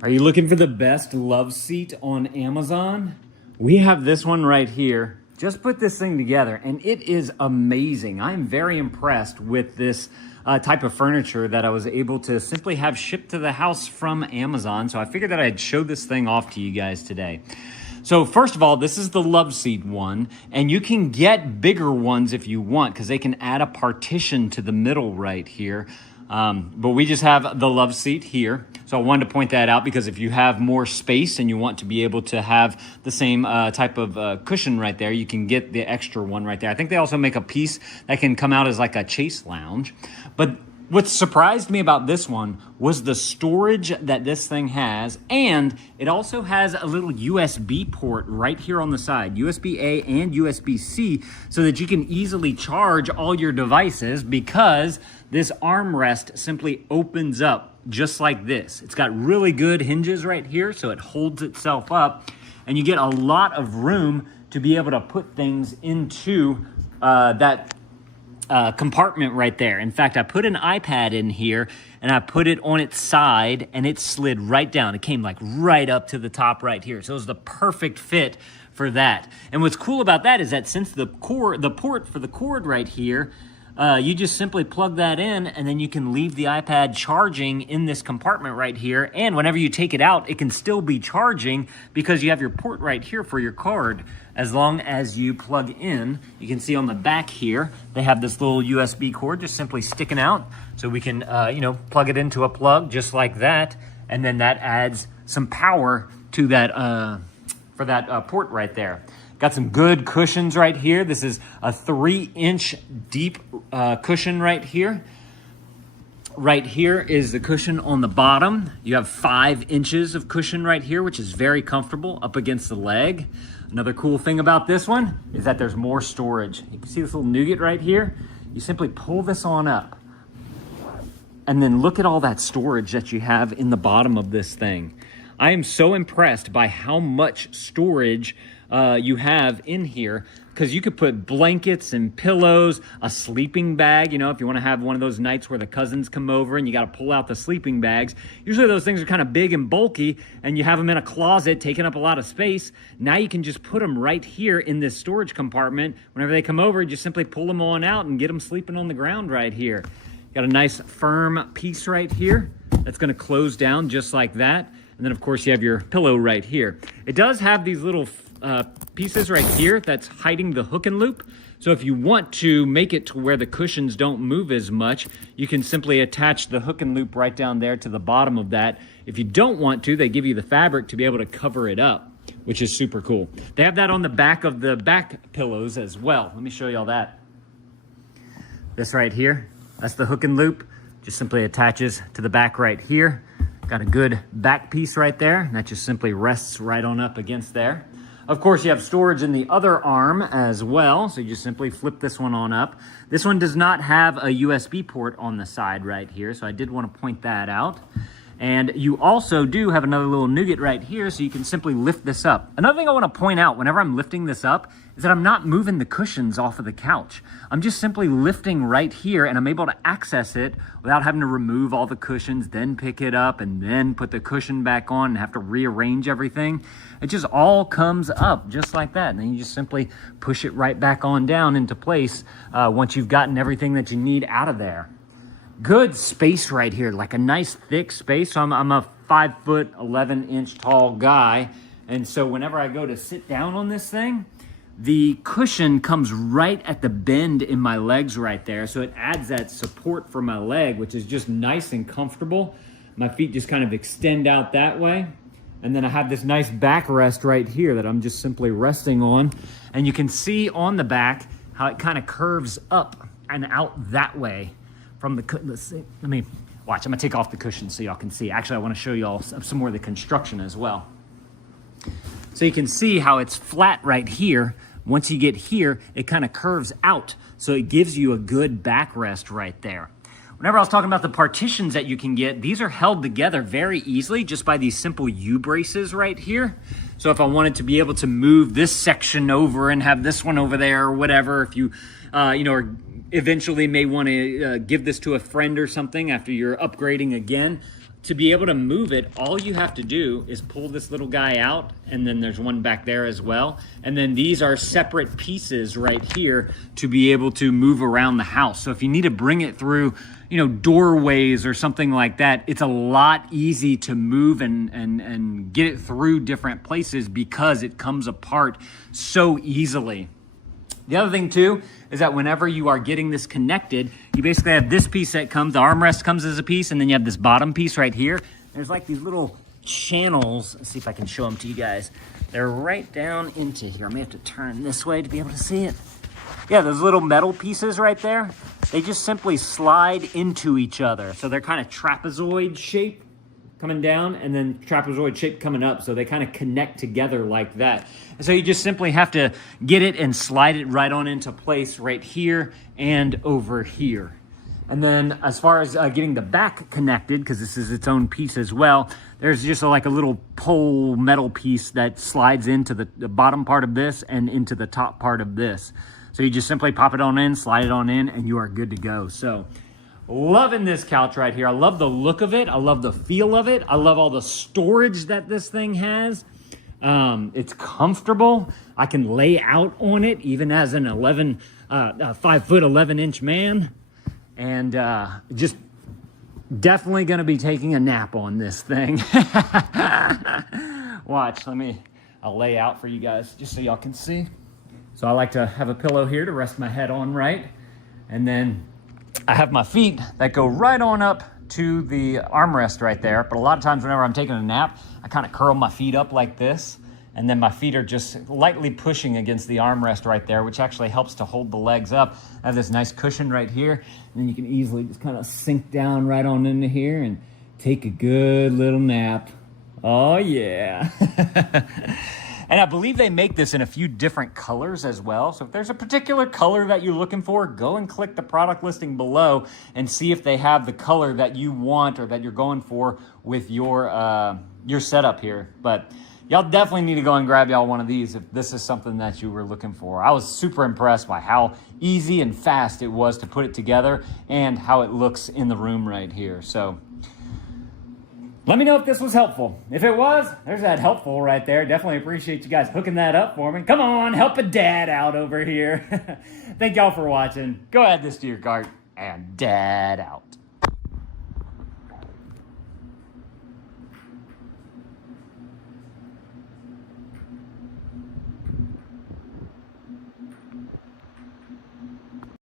Are you looking for the best love seat on Amazon? We have this one right here. Just put this thing together and it is amazing. I'm very impressed with this type of furniture that I was able to simply have shipped to the house from Amazon. So I figured that I'd show this thing off to you guys today. So first of all, this is the Loveseat one, and you can get bigger ones if you want because they can add a partition to the middle right here. But we just have the Loveseat here. So I wanted to point that out because if you have more space and you want to be able to have the same type of cushion right there, you can get the extra one right there. I think they also make a piece that can come out as like a chase lounge. But what surprised me about this one was the storage that this thing has, and it also has a little USB port right here on the side, USB-A and USB-C, so that you can easily charge all your devices because this armrest simply opens up just like this. It's got really good hinges right here, so it holds itself up, and you get a lot of room to be able to put things into that compartment right there. In fact, I put an iPad in here and I put it on its side and it slid right down. It came like right up to the top right here. So it was the perfect fit for that. And what's cool about that is that since the port for the cord right here, you just simply plug that in and then you can leave the iPad charging in this compartment right here. And whenever you take it out, it can still be charging because you have your port right here for your card. As long as you plug in, you can see on the back here, they have this little USB cord just simply sticking out. So we can, plug it into a plug just like that. And then that adds some power to that, for that port right there. Got some good cushions right here. This is a 3-inch deep cushion right here. Right here is the cushion on the bottom. You have 5 inches of cushion right here, which is very comfortable up against the leg. Another cool thing about this one is that there's more storage. You can see this little nougat right here. You simply pull this on up. And then look at all that storage that you have in the bottom of this thing. I am so impressed by how much storage you have in here, because you could put blankets and pillows, a sleeping bag, if you want to have one of those nights where the cousins come over and you got to pull out the sleeping bags. Usually those things are kind of big and bulky and you have them in a closet taking up a lot of space. Now you can just put them right here in this storage compartment. Whenever they come over, you just simply pull them on out and get them sleeping on the ground right here. Got a nice firm piece right here that's going to close down just like that. And then of course you have your pillow right here. It does have these little pieces right here that's hiding the hook and loop. So if you want to make it to where the cushions don't move as much, you can simply attach the hook and loop right down there to the bottom of that. If you don't want to, they give you the fabric to be able to cover it up, which is super cool. They have that on the back of the back pillows as well. Let me show you all that. This right here, that's the hook and loop. Just simply attaches to the back right here. Got a good back piece right there. And that just simply rests right on up against there. Of course, you have storage in the other arm as well, so you just simply flip this one on up. This one does not have a USB port on the side right here, so I did want to point that out. And you also do have another little nougat right here, so you can simply lift this up. Another thing I want to point out whenever I'm lifting this up is that I'm not moving the cushions off of the couch. I'm just simply lifting right here, and I'm able to access it without having to remove all the cushions, then pick it up, and then put the cushion back on and have to rearrange everything. It just all comes up just like that. And then you just simply push it right back on down into place once you've gotten everything that you need out of there. Good space right here, like a nice thick space. So I'm a 5'11" tall guy. And so whenever I go to sit down on this thing, the cushion comes right at the bend in my legs right there. So it adds that support for my leg, which is just nice and comfortable. My feet just kind of extend out that way. And then I have this nice backrest right here that I'm just simply resting on. And you can see on the back how it kind of curves up and out that way from the, let's see, let me watch. I'm gonna take off the cushion so y'all can see. Actually, I wanna show y'all some more of the construction as well. So you can see how it's flat right here. Once you get here, it kind of curves out. So it gives you a good backrest right there. Whenever I was talking about the partitions that you can get, these are held together very easily just by these simple U-braces right here. So if I wanted to be able to move this section over and have this one over there or whatever, if you, or eventually may want to give this to a friend or something after you're upgrading again to be able to move it, all you have to do is pull this little guy out, and then there's one back there as well. And then these are separate pieces right here to be able to move around the house. So if you need to bring it through, you know, doorways or something like that, it's a lot easy to move and get it through different places because it comes apart so easily. The other thing too is that whenever you are getting this connected, you basically have this piece that comes, the armrest comes as a piece, and then you have this bottom piece right here. There's like these little channels. Let's see if I can show them to you guys. They're right down into here. I may have to turn this way to be able to see it. Yeah, those little metal pieces right there, they just simply slide into each other. So they're kind of trapezoid shape coming down and then trapezoid shape coming up. So they kind of connect together like that. And so you just simply have to get it and slide it right on into place right here and over here. And then as far as getting the back connected, because this is its own piece as well, there's just like a little pole metal piece that slides into the bottom part of this and into the top part of this. So you just simply pop it on in, slide it on in, and you are good to go. So loving this couch right here. I love the look of it. I love the feel of it. I love all the storage that this thing has. It's comfortable. I can lay out on it even as an 5'11" man. And just definitely going to be taking a nap on this thing. Watch, I'll lay out for you guys just so y'all can see. So I like to have a pillow here to rest my head on, right? And then I have my feet that go right on up to the armrest right there. But a lot of times whenever I'm taking a nap, I kind of curl my feet up like this. And then my feet are just lightly pushing against the armrest right there, which actually helps to hold the legs up. I have this nice cushion right here. And then you can easily just kind of sink down right on into here and take a good little nap. Oh, yeah. And I believe they make this in a few different colors as well. So if there's a particular color that you're looking for, go and click the product listing below and see if they have the color that you want or that you're going for with your setup here. But y'all definitely need to go and grab y'all one of these if this is something that you were looking for. I was super impressed by how easy and fast it was to put it together and how it looks in the room right here. So let me know if this was helpful. If it was, there's that helpful right there. Definitely appreciate you guys hooking that up for me. Come on, help a dad out over here. Thank y'all for watching. Go add this to your cart and dad out.